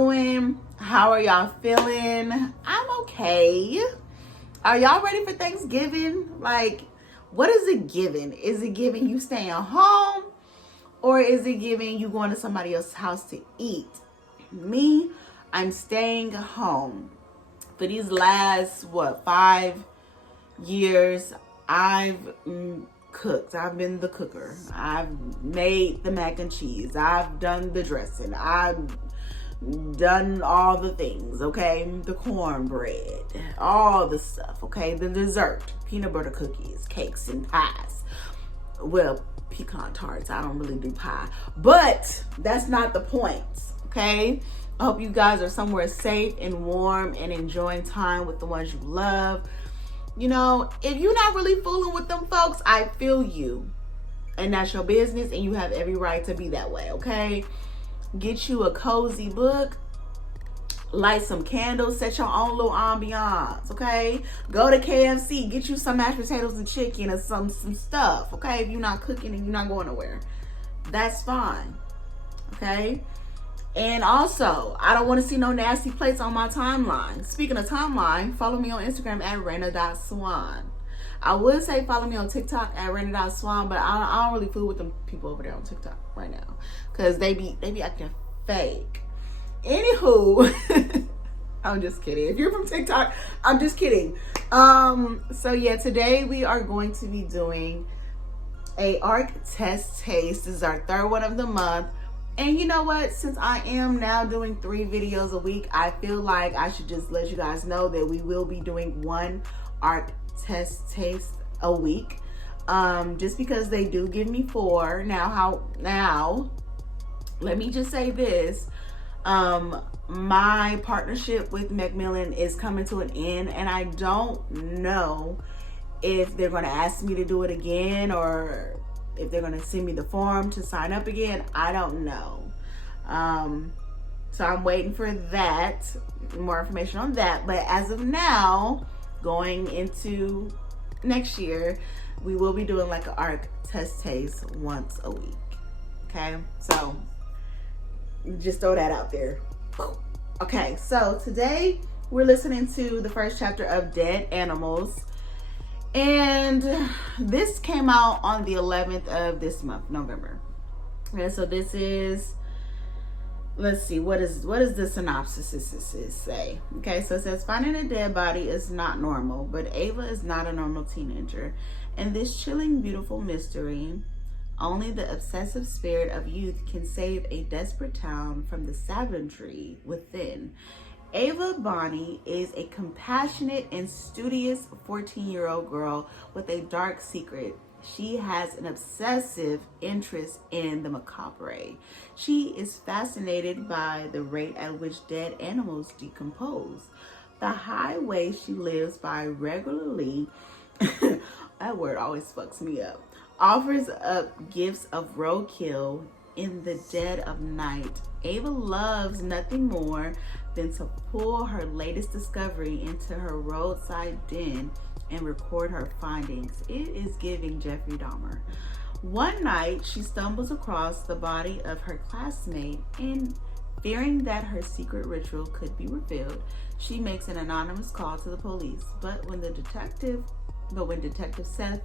doing? How are y'all feeling? I'm okay. Are y'all ready for Thanksgiving? Like, what is it giving? Is it giving you staying home? Or is it giving you going to somebody else's house to eat? Me, I'm staying home. For these last, 5 years, I've cooked. I've been the cooker. I've made the mac and cheese. I've done the dressing. I've done all the things, okay? The cornbread, all the stuff, okay? The dessert, peanut butter cookies, cakes, and pies. Well, pecan tarts. I don't really do pie. But that's not the point, okay? I hope you guys are somewhere safe and warm and enjoying time with the ones you love. You know, if you're not really fooling with them folks, I feel you. And that's your business, and you have every right to be that way, okay? Get you a cozy book, light some candles, set your own little ambiance, okay? Go to KFC, get you some mashed potatoes and chicken or some stuff, okay? If you're not cooking and you're not going nowhere, that's fine, okay? And also, I don't want to see no nasty plates on my timeline. Speaking of timeline, follow me on Instagram at Raina.Swan. I would say follow me on TikTok at Raina.Swan, but I don't really fool with them people over there on TikTok right now, because they be acting fake. Anywho, I'm just kidding. If you're from TikTok, I'm just kidding. So yeah, today we are going to be doing a ARC test taste. This is our third one of the month. And you know what? Since I am now doing 3 videos a week, I feel like I should just let you guys know that we will be doing one ARC test taste a week. Just because they do give me 4. Now, let me just say this. My partnership with Macmillan is coming to an end, and I don't know if they're going to ask me to do it again or if they're going to send me the form to sign up again. I don't know. So I'm waiting for that, more information on that. But as of now, going into next year, we will be doing like an ARC test taste once a week. Okay, so just throw that out there. Okay, so today we're listening to the first chapter of Dead Animals. And this came out on the 11th of this month, November. And so this is, let's see, what is the synopsis say? Okay, so it says, finding a dead body is not normal, but Ava is not a normal teenager. In this chilling, beautiful mystery, only the obsessive spirit of youth can save a desperate town from the savagery within. Ava Bonnie is a compassionate and studious 14-year-old girl with a dark secret. She has an obsessive interest in the macabre. She is fascinated by the rate at which dead animals decompose. The highway she lives by regularly, that word always fucks me up, offers up gifts of roadkill in the dead of night. Ava loves nothing more than to pull her latest discovery into her roadside den and record her findings. It is giving Jeffrey Dahmer. One night, she stumbles across the body of her classmate, and fearing that her secret ritual could be revealed, she makes an anonymous call to the police. But when Detective Seth,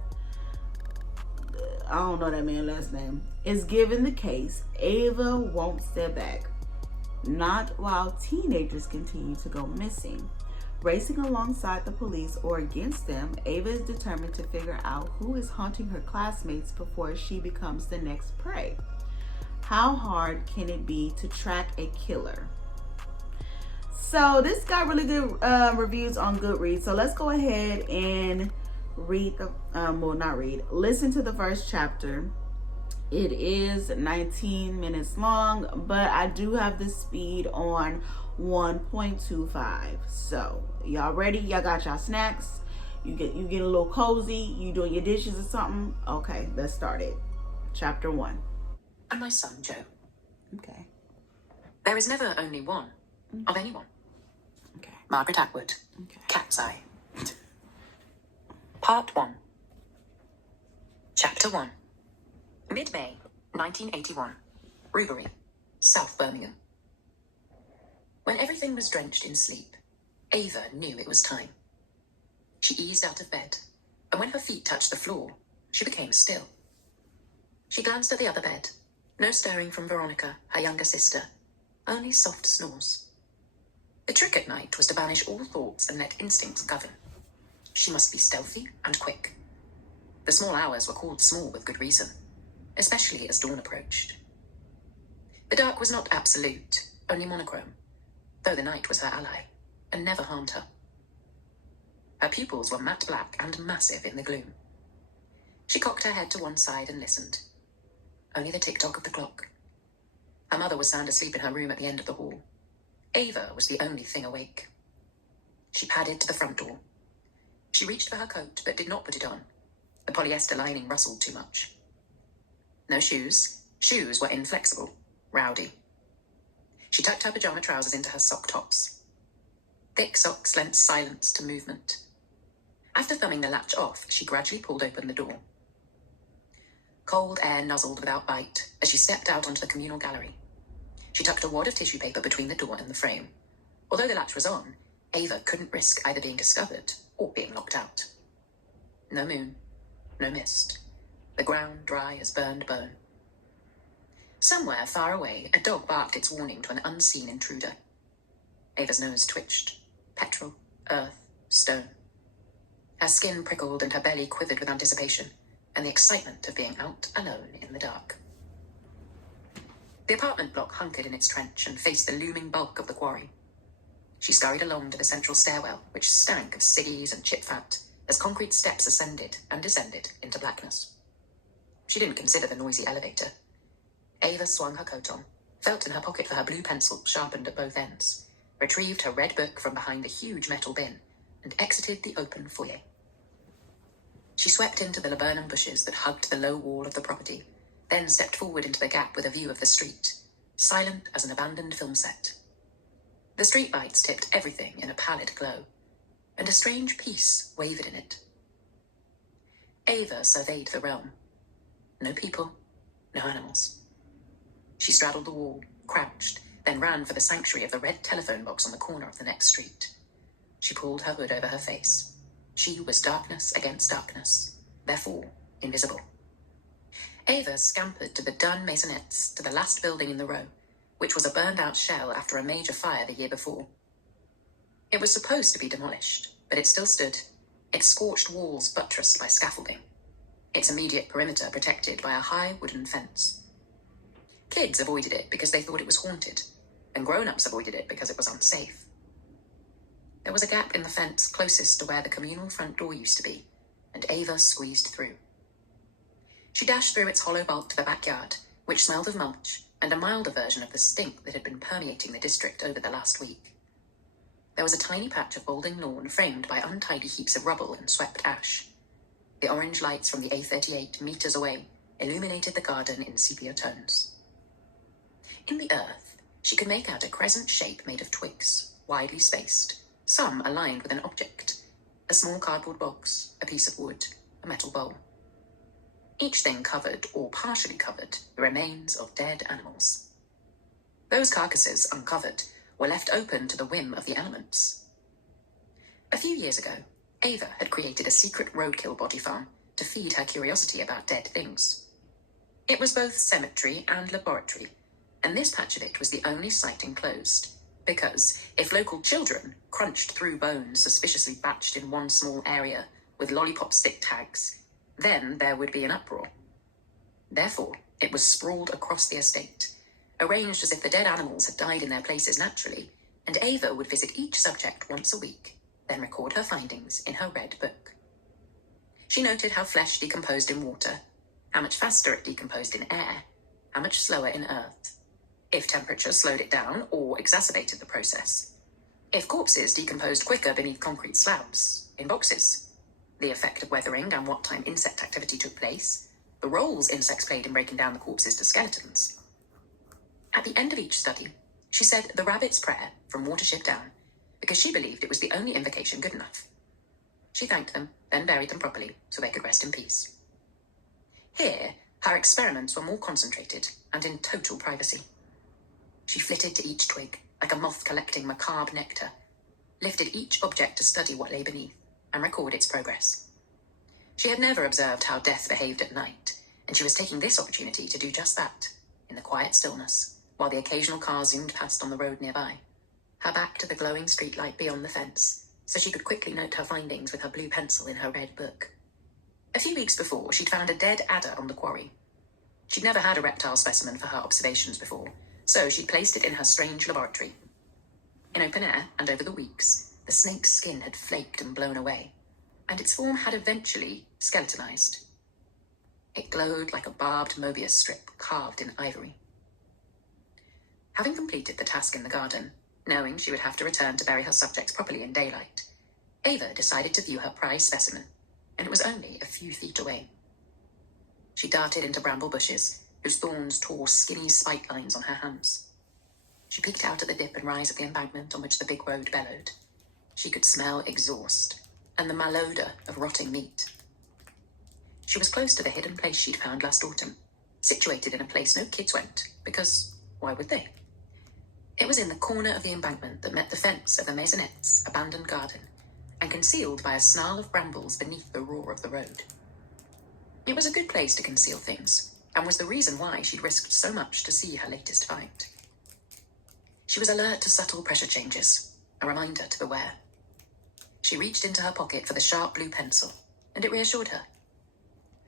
I don't know that man's last name, is given the case, Ava won't step back. Not while teenagers continue to go missing. Racing alongside the police or against them, Ava is determined to figure out who is haunting her classmates before she becomes the next prey. How hard can it be to track a killer? So this got really good reviews on Goodreads. So let's go ahead and listen to the first chapter. It is 19 minutes long, but I do have the speed on 1.25. So y'all ready? Y'all got y'all snacks? You get a little cozy? You doing your dishes or something? Okay, let's start it. Chapter 1. And my son Joe. Okay. There is never only one of anyone. Okay. Margaret Atwood. Okay. Cat's Eye. Part 1. Chapter 1. Mid-May, 1981. Rubery, South Birmingham. everything was drenched in sleep, Ava knew it was time. She eased out of bed, and when her feet touched the floor, she became still. She glanced at the other bed. No stirring from Veronica, her younger sister, only soft snores. The trick at night was to banish all thoughts and let instincts govern. She must be stealthy and quick. The small hours were called small with good reason, especially as dawn approached. The dark was not absolute, only monochrome, though the night was her ally, and never harmed her. Her pupils were matte black and massive in the gloom. She cocked her head to one side and listened. Only the tick-tock of the clock. Her mother was sound asleep in her room at the end of the hall. Ava was the only thing awake. She padded to the front door. She reached for her coat, but did not put it on. The polyester lining rustled too much. No shoes. Shoes were inflexible, rowdy. She tucked her pajama trousers into her sock tops. Thick socks lent silence to movement. After thumbing the latch off, she gradually pulled open the door. Cold air nuzzled without bite as she stepped out onto the communal gallery. She tucked a wad of tissue paper between the door and the frame. Although the latch was on, Ava couldn't risk either being discovered or being locked out. No moon, no mist. The ground dry as burned bone. Somewhere far away, a dog barked its warning to an unseen intruder. Ava's nose twitched. Petrol, earth, stone. Her skin prickled and her belly quivered with anticipation and the excitement of being out alone in the dark. The apartment block hunkered in its trench and faced the looming bulk of the quarry. She scurried along to the central stairwell, which stank of ciggies and chip fat, as concrete steps ascended and descended into blackness. She didn't consider the noisy elevator. Ava swung her coat on, felt in her pocket for her blue pencil sharpened at both ends, retrieved her red book from behind the huge metal bin, and exited the open foyer. She swept into the laburnum bushes that hugged the low wall of the property, then stepped forward into the gap with a view of the street, silent as an abandoned film set. The streetlights tipped everything in a pallid glow, and a strange peace wavered in it. Ava surveyed the realm. No people, no animals. She straddled the wall, crouched, then ran for the sanctuary of the red telephone box on the corner of the next street. She pulled her hood over her face. She was darkness against darkness, therefore invisible. Ava scampered to the dun maisonettes, to the last building in the row, which was a burned-out shell after a major fire the year before. It was supposed to be demolished, but it still stood, its scorched walls buttressed by scaffolding, its immediate perimeter protected by a high wooden fence. Kids avoided it because they thought it was haunted, and grown-ups avoided it because it was unsafe. There was a gap in the fence closest to where the communal front door used to be, and Ava squeezed through. She dashed through its hollow bulk to the backyard, which smelled of mulch and a milder version of the stink that had been permeating the district over the last week. There was a tiny patch of balding lawn framed by untidy heaps of rubble and swept ash. The orange lights from the A38 meters away illuminated the garden in sepia tones. In the earth, she could make out a crescent shape made of twigs, widely spaced, some aligned with an object, a small cardboard box, a piece of wood, a metal bowl. Each thing covered, or partially covered, the remains of dead animals. Those carcasses, uncovered, were left open to the whim of the elements. A few years ago, Ava had created a secret roadkill body farm to feed her curiosity about dead things. It was both cemetery and laboratory, and this patch of it was the only site enclosed, because if local children crunched through bones suspiciously batched in one small area with lollipop stick tags, then there would be an uproar. Therefore, it was sprawled across the estate, arranged as if the dead animals had died in their places naturally, and Ava would visit each subject once a week, then record her findings in her red book. She noted how flesh decomposed in water, how much faster it decomposed in air, how much slower in earth, if temperature slowed it down or exacerbated the process, if corpses decomposed quicker beneath concrete slabs, in boxes, the effect of weathering and what time insect activity took place, the roles insects played in breaking down the corpses to skeletons. At the end of each study, she said the rabbit's prayer from Watership down, because she believed it was the only invocation good enough. She thanked them, then buried them properly so they could rest in peace. Here, her experiments were more concentrated and in total privacy. She flitted to each twig, like a moth collecting macabre nectar, lifted each object to study what lay beneath and record its progress. She had never observed how death behaved at night, and she was taking this opportunity to do just that, in the quiet stillness, while the occasional car zoomed past on the road nearby, her back to the glowing streetlight beyond the fence, so she could quickly note her findings with her blue pencil in her red book. A few weeks before, she'd found a dead adder on the quarry. She'd never had a reptile specimen for her observations before, so she'd placed it in her strange laboratory. In open air, and over the weeks, the snake's skin had flaked and blown away, and its form had eventually skeletonized. It glowed like a barbed Mobius strip carved in ivory. Having completed the task in the garden, knowing she would have to return to bury her subjects properly in daylight, Ava decided to view her prize specimen, and it was only a few feet away. She darted into bramble bushes, whose thorns tore skinny spike lines on her hands. She peeked out at the dip and rise of the embankment on which the big road bellowed. She could smell exhaust and the malodor of rotting meat. She was close to the hidden place she'd found last autumn, situated in a place no kids went, because why would they? It was in the corner of the embankment that met the fence of the maisonette's abandoned garden, and concealed by a snarl of brambles beneath the roar of the road. It was a good place to conceal things, and was the reason why she'd risked so much to see her latest find. She was alert to subtle pressure changes, a reminder to beware. She reached into her pocket for the sharp blue pencil, and it reassured her.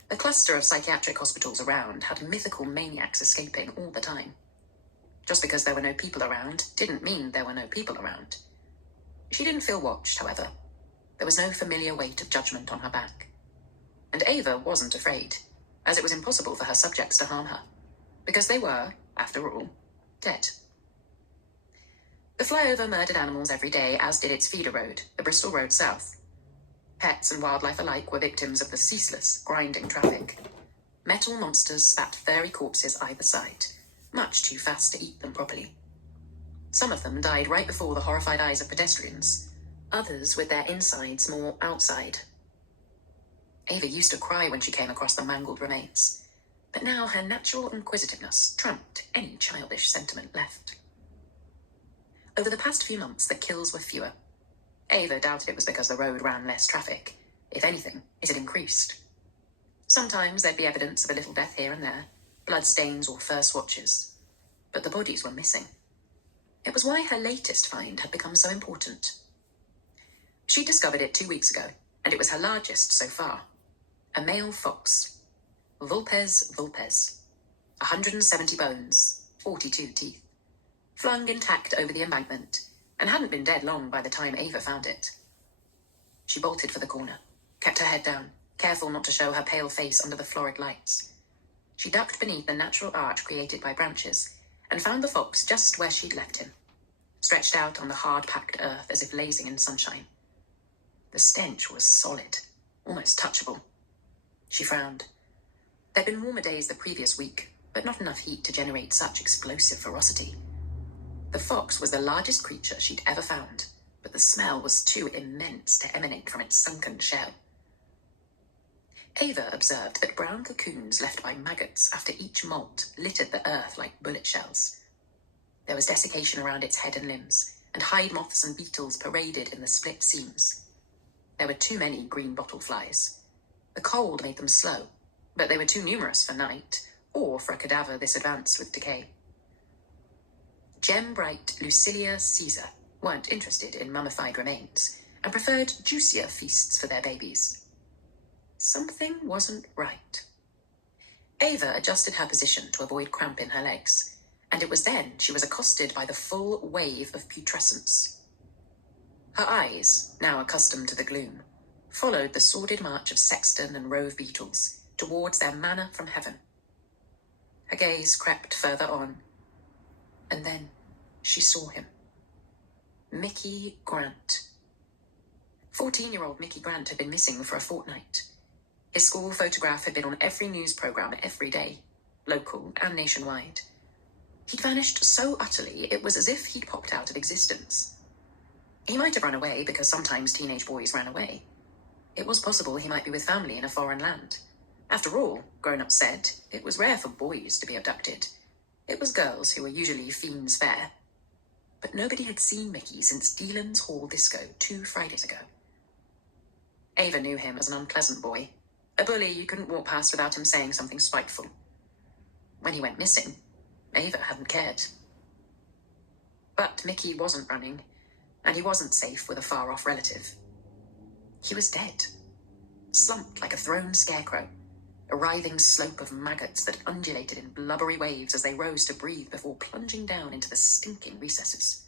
The cluster of psychiatric hospitals around had mythical maniacs escaping all the time. Just because there were no people around didn't mean there were no people around. She didn't feel watched, however. There was no familiar weight of judgment on her back. And Ava wasn't afraid, as it was impossible for her subjects to harm her, because they were, after all, dead. The flyover murdered animals every day, as did its feeder road, the Bristol Road South. Pets and wildlife alike were victims of the ceaseless, grinding traffic. Metal monsters spat furry corpses either side, much too fast to eat them properly. Some of them died right before the horrified eyes of pedestrians, others with their insides more outside. Ava used to cry when she came across the mangled remains, but now her natural inquisitiveness trumped any childish sentiment left. Over the past few months, the kills were fewer. Ava doubted it was because the road ran less traffic. If anything, it had increased. Sometimes there'd be evidence of a little death here and there, bloodstains or fur swatches, but the bodies were missing. It was why her latest find had become so important. She discovered it 2 weeks ago, and it was her largest so far. A male fox. Vulpes vulpes. 170 bones, 42 teeth. Flung intact over the embankment, and hadn't been dead long by the time Ava found it. She bolted for the corner, kept her head down, careful not to show her pale face under the florid lights. She ducked beneath the natural arch created by branches, and found the fox just where she'd left him, stretched out on the hard-packed earth as if lazing in sunshine. The stench was solid, almost touchable. She frowned. There'd been warmer days the previous week, but not enough heat to generate such explosive ferocity. The fox was the largest creature she'd ever found, but the smell was too immense to emanate from its sunken shell. Ava observed that brown cocoons left by maggots after each molt littered the earth like bullet shells. There was desiccation around its head and limbs, and hide moths and beetles paraded in the split seams. There were too many green bottle flies. The cold made them slow, but they were too numerous for night, or for a cadaver this advanced with decay. Gem-bright Lucilia Caesar weren't interested in mummified remains, and preferred juicier feasts for their babies. Something wasn't right. Ava adjusted her position to avoid cramp in her legs, and it was then she was accosted by the full wave of putrescence. Her eyes, now accustomed to the gloom, followed the sordid march of sexton and rove beetles towards their manna from heaven. Her gaze crept further on, and then she saw him. Mickey Grant. 14-year-old Mickey Grant had been missing for a fortnight. His school photograph had been on every news program every day, local and nationwide. He'd vanished so utterly, it was as if he'd popped out of existence. He might have run away because sometimes teenage boys ran away. It was possible he might be with family in a foreign land. After all, grown-ups said, it was rare for boys to be abducted. It was girls who were usually fiends fair. but nobody had seen Mickey since Dealan's Hall Disco 2 Fridays ago. Ava knew him as an unpleasant boy, a bully you couldn't walk past without him saying something spiteful. When he went missing, Ava hadn't cared. But Mickey wasn't running, and he wasn't safe with a far-off relative. He was dead, slumped like a thrown scarecrow, a writhing slope of maggots that undulated in blubbery waves as they rose to breathe before plunging down into the stinking recesses.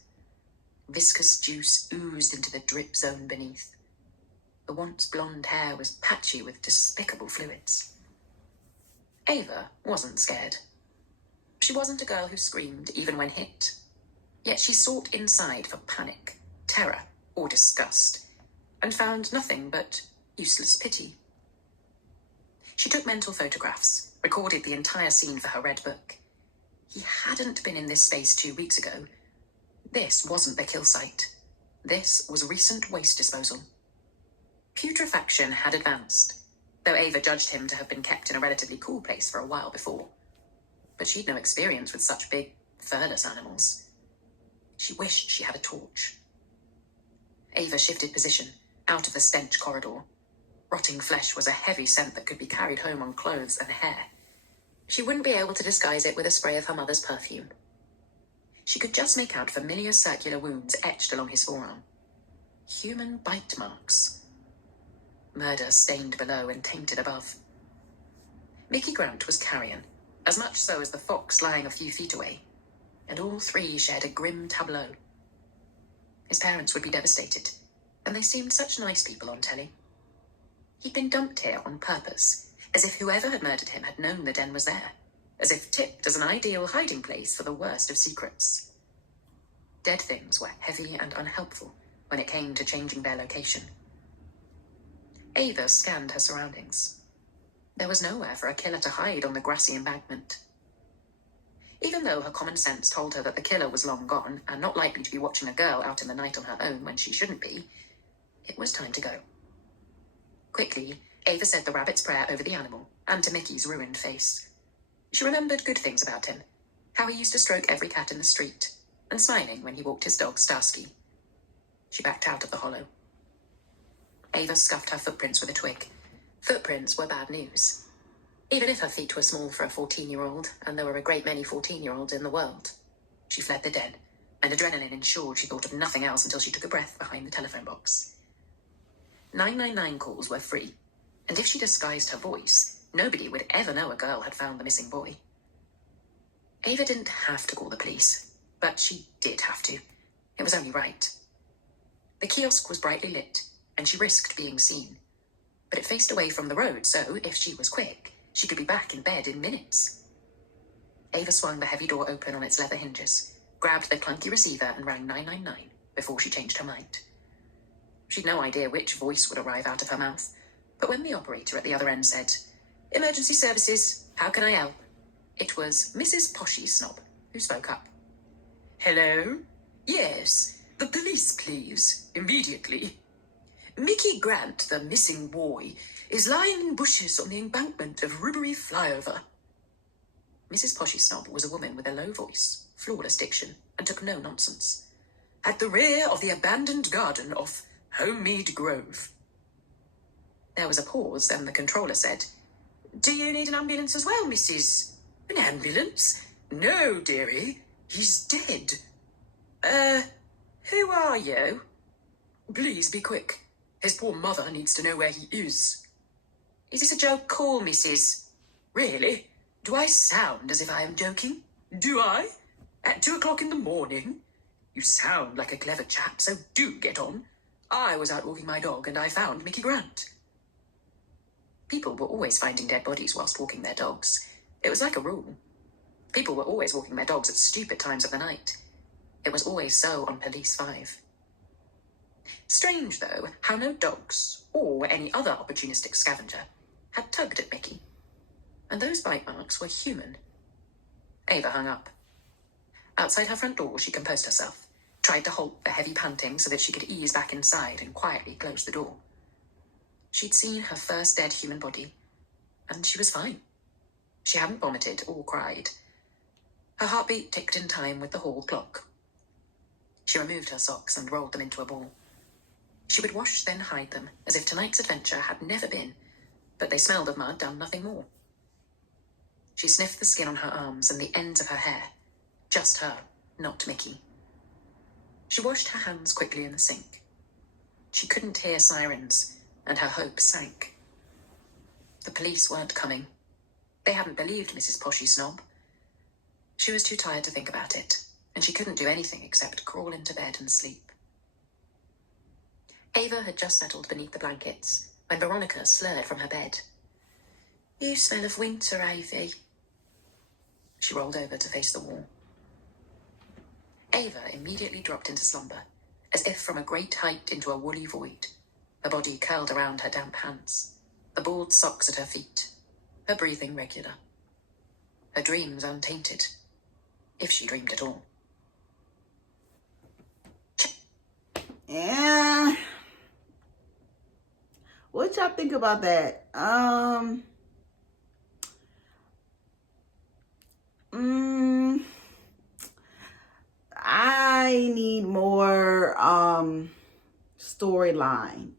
Viscous juice oozed into the drip zone beneath. The once blonde hair was patchy with despicable fluids. Ava wasn't scared. She wasn't a girl who screamed even when hit. Yet she sought inside for panic, terror, or disgust, and found nothing but useless pity. She took mental photographs, recorded the entire scene for her red book. He hadn't been in this space 2 weeks ago. This wasn't the kill site. This was recent waste disposal. Putrefaction had advanced, though Ava judged him to have been kept in a relatively cool place for a while before. But she'd no experience with such big, furless animals. She wished she had a torch. Ava shifted position, out of the stench corridor. Rotting flesh was a heavy scent that could be carried home on clothes and hair. She wouldn't be able to disguise it with a spray of her mother's perfume. She could just make out familiar circular wounds etched along his forearm. Human bite marks. Murder stained below and tainted above. Mickey Grant was carrion, as much so as the fox lying a few feet away, and all three shared a grim tableau. His parents would be devastated, and they seemed such nice people on telly. He'd been dumped here on purpose, as if whoever had murdered him had known the den was there, as if tipped as an ideal hiding place for the worst of secrets. Dead things were heavy and unhelpful when it came to changing their location. Ava scanned her surroundings. There was nowhere for a killer to hide on the grassy embankment. Even though her common sense told her that the killer was long gone and not likely to be watching a girl out in the night on her own when she shouldn't be, it was time to go. Quickly, Ava said the rabbit's prayer over the animal and to Mickey's ruined face. She remembered good things about him, how he used to stroke every cat in the street, and smiling when he walked his dog Starsky. She backed out of the hollow. Ava scuffed her footprints with a twig. Footprints were bad news. Even if her feet were small for a 14-year-old, and there were a great many 14-year-olds in the world. She fled the den, and adrenaline ensured she thought of nothing else until she took a breath behind the telephone box. 999 calls were free, and if she disguised her voice, nobody would ever know a girl had found the missing boy. Ava didn't have to call the police, but she did have to. It was only right. The kiosk was brightly lit, and she risked being seen. But it faced away from the road, so if she was quick, she could be back in bed in minutes. Ava swung the heavy door open on its leather hinges, grabbed the clunky receiver and rang 999 before she changed her mind. She'd no idea which voice would arrive out of her mouth, but when the operator at the other end said, "Emergency services, how can I help?" it was Mrs. Poshy Snob who spoke up. "Hello? Yes, the police, please, immediately. Mickey Grant, the missing boy, is lying in bushes on the embankment of Ribbery Flyover." Mrs. Poshy Snob was a woman with a low voice, flawless diction, and took no nonsense. "At the rear of the abandoned garden of Homemead Grove." There was a pause, and the controller said, "Do you need an ambulance as well, Mrs. An ambulance? No, dearie. He's dead. Who are you? Please be quick. His poor mother needs to know where he is." "Is this a joke call, Mrs.? Really? Do I sound as if I am joking? Do I? At 2 o'clock in the morning? You sound like a clever chap, so do get on. I was out walking my dog and I found Mickey Grant." People were always finding dead bodies whilst walking their dogs. It was like a rule. People were always walking their dogs at stupid times of the night. It was always so on Police 5. Strange, though, how no dogs, or any other opportunistic scavenger, had tugged at Mickey. And those bite marks were human. Ava hung up. Outside her front door, she composed herself, tried to halt the heavy panting so that she could ease back inside and quietly close the door. She'd seen her first dead human body, and she was fine. She hadn't vomited or cried. Her heartbeat ticked in time with the hall clock. She removed her socks and rolled them into a ball. She would wash, then hide them, as if tonight's adventure had never been, but they smelled of mud and nothing more. She sniffed the skin on her arms and the ends of her hair. Just her, not Mickey. She washed her hands quickly in the sink. She couldn't hear sirens, and her hope sank. The police weren't coming. They hadn't believed Mrs. Poshy Snob. She was too tired to think about it, and she couldn't do anything except crawl into bed and sleep. Ava had just settled beneath the blankets when Veronica slurred from her bed. "You smell of winter, Avie." She rolled over to face the wall. Ava immediately dropped into slumber, as if from a great height into a woolly void, her body curled around her damp hands, the bald socks at her feet, her breathing regular, her dreams untainted, if she dreamed at all. Yeah. What y'all think about that? I need more storyline,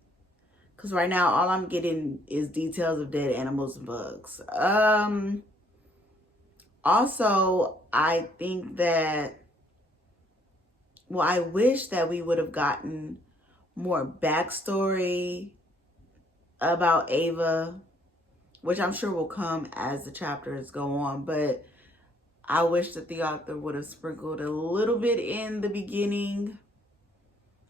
because right now all I'm getting is details of dead animals and bugs. Also, I think that, well, I wish that we would have gotten more backstory about Ava, which I'm sure will come as the chapters go on, but I wish that the author would have sprinkled a little bit in the beginning,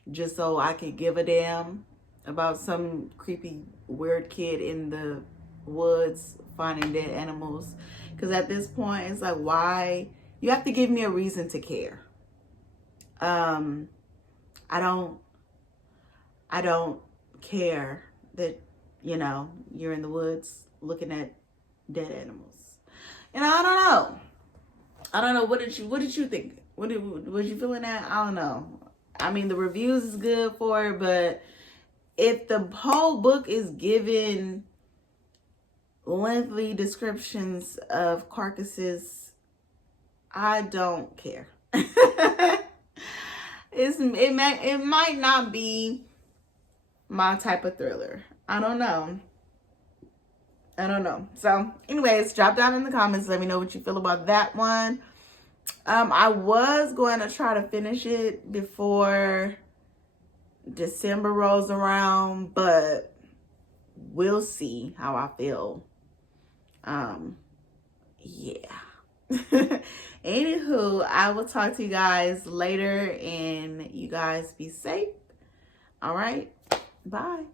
just so I could give a damn about some creepy, weird kid in the woods finding dead animals. Because at this point, it's like, why? You have to give me a reason to care. I don't care that, you're in the woods looking at dead animals. And I don't know. What did you think? Was you feeling that? I don't know. I mean, the reviews is good for it, but if the whole book is given lengthy descriptions of carcasses, I don't care. It might not be my type of thriller. I don't know. So anyways, drop down in the comments. Let me know what you feel about that one. I was going to try to finish it before December rolls around, but we'll see how I feel. Yeah. Anywho, I will talk to you guys later, and you guys be safe. All right. Bye.